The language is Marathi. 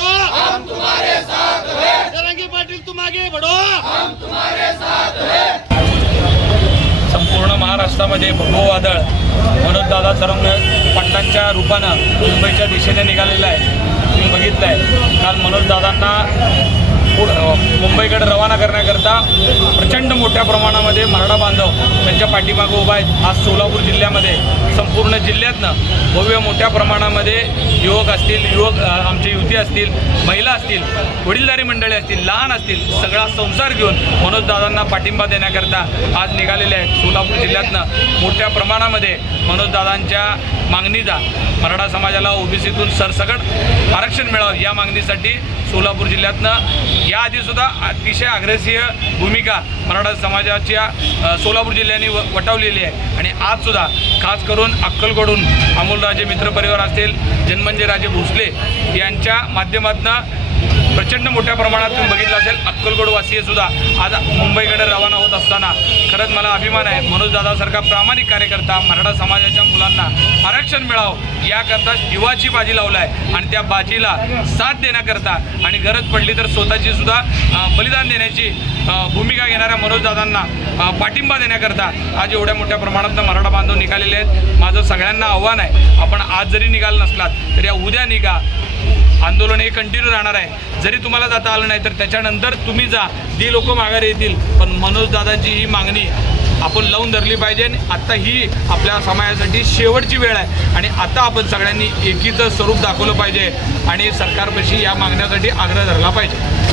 हम तुम्हारे साथ हैं। जरंगी पाटील तुम आगे बढ़ो, हम तुम्हारे साथ हैं। संपूर्ण महाराष्ट्रामध्ये भगवं वादळ मनोजदादा तरंग पाटलांच्या रूपानं मुंबईच्या दिशेने निघालेलं आहे। तुम्ही बघितलं आहे काल मनोजदादांना मुंबईकडे रवाना करण्याकरता प्रचंड मोठ्या प्रमाणामध्ये मराठा बांधव त्यांच्या पाठीमागे उभा आहेत। आज सोलापूर जिल्ह्यामध्ये संपूर्ण जिल्ह्यातनं भव्य मोठ्या प्रमाणामध्ये युवक असतील, आमचे युवती असतील, महिला असतील, वडीलधारी मंडळी असतील, लहान असतील, सगळा संसार घेऊन मनोजदादांना पाठिंबा देण्याकरता आज निघालेले आहेत। सोलापूर जिल्ह्यातनं मोठ्या प्रमाणामध्ये मनोजदादांच्या मागणीचा मराठा समाजाला ओबीसीतून सरसकट आरक्षण मिळावं या मागणीसाठी सोलापूर जिल्ह्यातनं याआधीसुद्धा अतिशय अग्रेसिव्ह भूमिका मराठा समाजाच्या सोलापूर जिल्ह्याने वटवलेली आहे। आणि आजसुद्धा खास करून अक्कलकोटहून अमोलराजे मित्रपरिवार असतील, जन्मंजयराजे भोसले यांच्या माध्यमातून प्रचंड मोठ्या प्रमाणात तुम्ही बघितलं असेल अक्कलकोटवासीय सुद्धा आज मुंबईकडे रवाना होत असताना खरंच मला अभिमान आहे। मनोजदादासारखा प्रामाणिक कार्यकर्ता मराठा समाजाच्या मुलांना आरक्षण मिळावं याकरता जीवाची बाजी लावला आहे आणि त्या बाजीला साथ देण्याकरता आणि गरज पडली तर स्वतःची सुद्धा बलिदान देण्याची भूमिका घेणाऱ्या मनोजदादांना पाठिंबा देण्याकरता आज एवढ्या मोठ्या प्रमाणात मराठा बांधव निघालेले आहेत। माझं सगळ्यांना आव्हान आहे, आपण आज जरी निघाल नसलात तरी उद्या निघा, आंदोलन हे कंटिन्यू राहणार आहे। जरी तुम्हाला जाता आलं नाही तर त्याच्यानंतर तुम्ही जा, ती लोक माघारी येतील, पण मनोजदादाची ही मागणी आपण लावून धरली पाहिजे। आत्ता ही आपल्या समाजासाठी शेवटची वेळ आहे आणि आता आपण सगळ्यांनी एकीचं स्वरूप दाखवलं पाहिजे आणि सरकारपाशी या मागण्यासाठी आग्रह धरला पाहिजे।